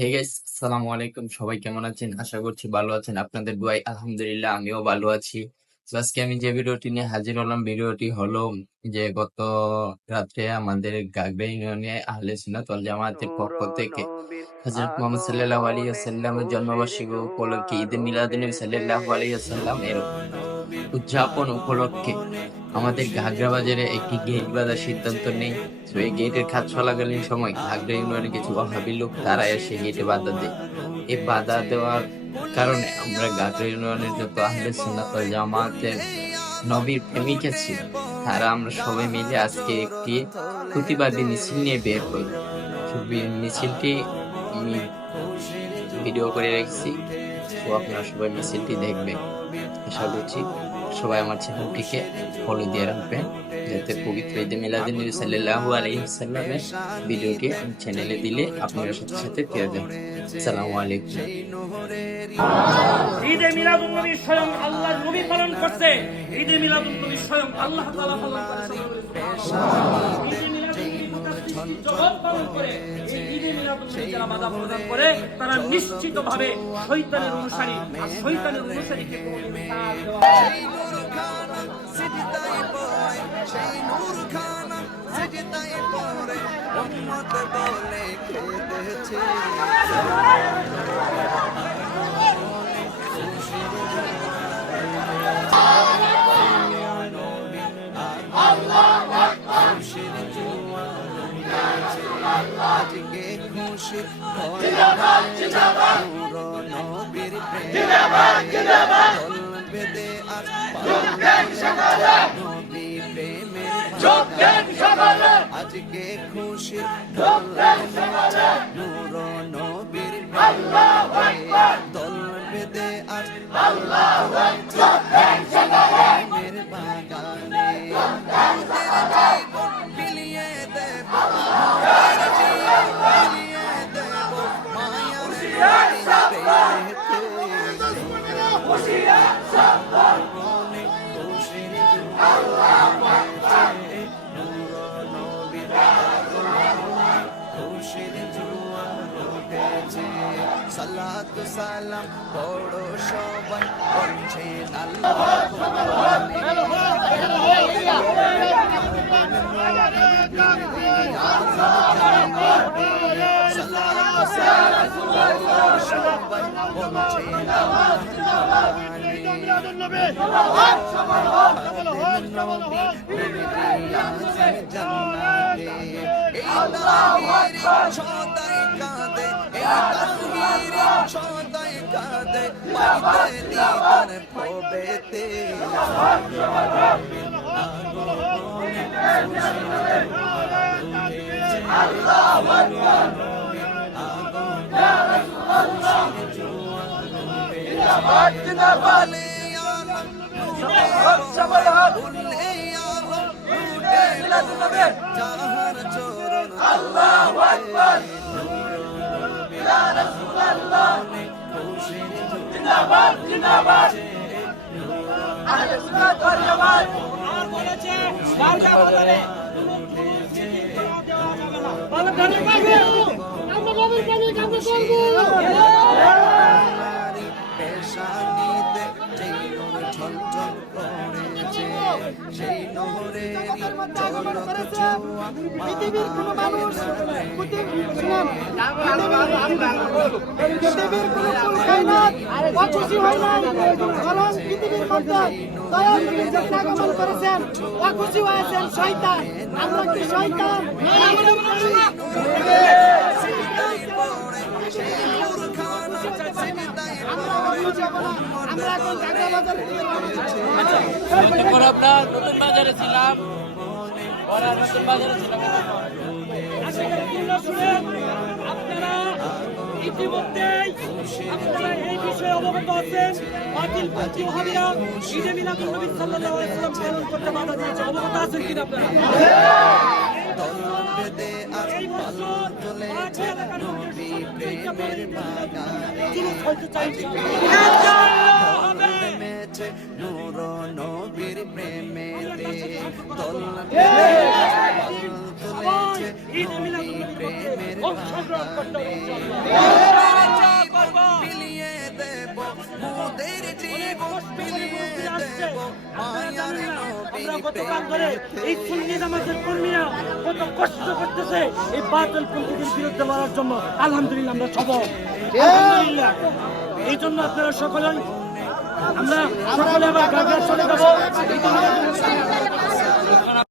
Hey guys, আসসালামু আলাইকুম। সবাই কেমন আছেন? আশা করছি ভালো আছেন। আপনাদের দোয়ায় আলহামদুলিল্লাহ আমিও ভালো আছি। তো আজকে আমি যে ভিডিওটি নিয়ে হাজির হলাম, ভিডিওটি হলো যে গত রাত্রে আমাদের গাগরা ইউনিয়নে আহলে সুন্নাত ওয়াল জামাতের পক্ষ থেকে হযরত মুহাম্মদ সাল্লাল্লাহু আলাইহি ওয়াসাল্লামের জন্মবার্ষিকী উপলক্ষে ঈদে মিলাদুন্নবী সাল্লাল্লাহু আলাইহি ওয়াসাল্লাম এর উদযাপন উপলক্ষে আমাদের ঘাগড়া বাজারে একটি গেট বাঁধার সিদ্ধান্ত নেই। তো এই গেটের কাজ চলাকালীন সময় ঘাগড়া ইউনিয়নের কিছু ওয়াহাবি লোক তারা এসে গেটে বাধা দেয়। এই বাধা দেওয়ার কারণে আমরা ঘাগড়া ইউনিয়নের যত আহলে সুন্নাত ওয়াল জামাতের নবীর প্রেমিক আছি, তারা আমরা সবাই মিলে আজকে একটি প্রতিবাদী মিছিল নিয়ে বের হই। মিছিলটি আমি ভিডিও করে রেখেছি, তো আপনারা সবাই মিছিলটি দেখবেন। আশা করছি সবাই আমার চ্যানেলটিকে ফলো দিয়ে রাখবেন, যাতে পবিত্র ঈদে মিলাদুন্নবী সাল্লাল্লাহু আলাইহি ওয়াসাল্লামের ভিডিওটি আমি চ্যানেলে দিলে আপনারা সাথে সাথে পেয়ে যাবেন। আসসালামু আলাইকুম। ঈদে মিলাদুন্নবী স্বয়ং আল্লাহর নবী পালন করছে। ঈদে মিলাদুন্নবী স্বয়ং আল্লাহ তাআলা পালন করেছে। ঈদে মিলাদুন্নবী মুতাসসিস জগৎ পালন করে। এই ঈদে মিলাদুন্নবী যারা বাধা প্রদান করে তারা নিশ্চিতভাবে শয়তানের অনুসারী, আর শয়তানের অনুসারীকে কোনোদিন সাথ দেওয়া সেই নূর খানা সিজদায় পড়ে, সেই নূর খানা সিজদায় পড়ে, উম্মত বলে কেঁদেছে। আজকে খুশি নূর নবীর প্রেমে দোল বেঁধে আজ নবী প্রেমের আজকে খুশি নূর নবীর দোল বেঁধে আজ প্রেমের বাগানে বিলিয়ে দেব বিলিয়ে দেব মায়ার সালাতু সালাম পড়ো সবাই বলছেন আল্লাহ সালাতু সালাম পড়ো সবাই বলছেন সদাই কাঁদে সদাই কাঁদে দিদার পবেতে আল্লাহু আকবার জিন্দাবাদ জিন্দাবাদ আল্লাহু আকবার ইয়া রাসূলুল্লাহ জিন্দাবাদ জিন্দাবাদ আহলে সুন্নাত ওয়াল জামাত আর বলেছে গার্গা বদলে আমরা নবীর কাজে আমরা করব পেশানিতে যেই নূর ঝলঝল করেছে সেই নূরের ঝলক ছোঁয়া পৃথিবীর কোনো মানুষ পৃথিবীর কোনো কায়নাত অখুশি হয় না, বরং পৃথিবীর মধ্যে দয়াল নবী যে আগমন করেছেন অখুশি হয়েছেন শয়তান। আমরা কি শয়তান? আমরা এখন ঢাকা বাজারে নতুন বাজারে ছিলাম। আপনারা ইতিমধ্যেই আপনারা এই বিষয়ে অবগত আছেন। বাতিলপন্থী ওয়াহাবিরা ঈদে মিলাদুন্নবী সাল্লাল্লাহু আলাইহি ওয়াসাল্লাম পালন করতে বাধা দিয়েছে। অবগত আছেন কিনা আপনারা? এই বছর মাঝে এলাকার মধ্যে প্রেমের বাগানে জুলুস হইতে চাইছে। নূর নবীর প্রেমেতে দোল ঈদে মিলাদুন্নবী প্রেমের অংশগ্রহণ করতে হবে। আপনারা জানেন না, আমরা গতকাল ধরে এই সুন্নি জামাতের কর্মীরা কত কষ্ট করতেছে এই বাতিল পন্থীদের বিরুদ্ধে লড়ার জন্য। আলহামদুলিল্লাহ আমরা সফল, আলহামদুলিল্লাহ। এই জন্য আপনারা সকলে আমরা সকলে আবার গাজা চলে যাবো।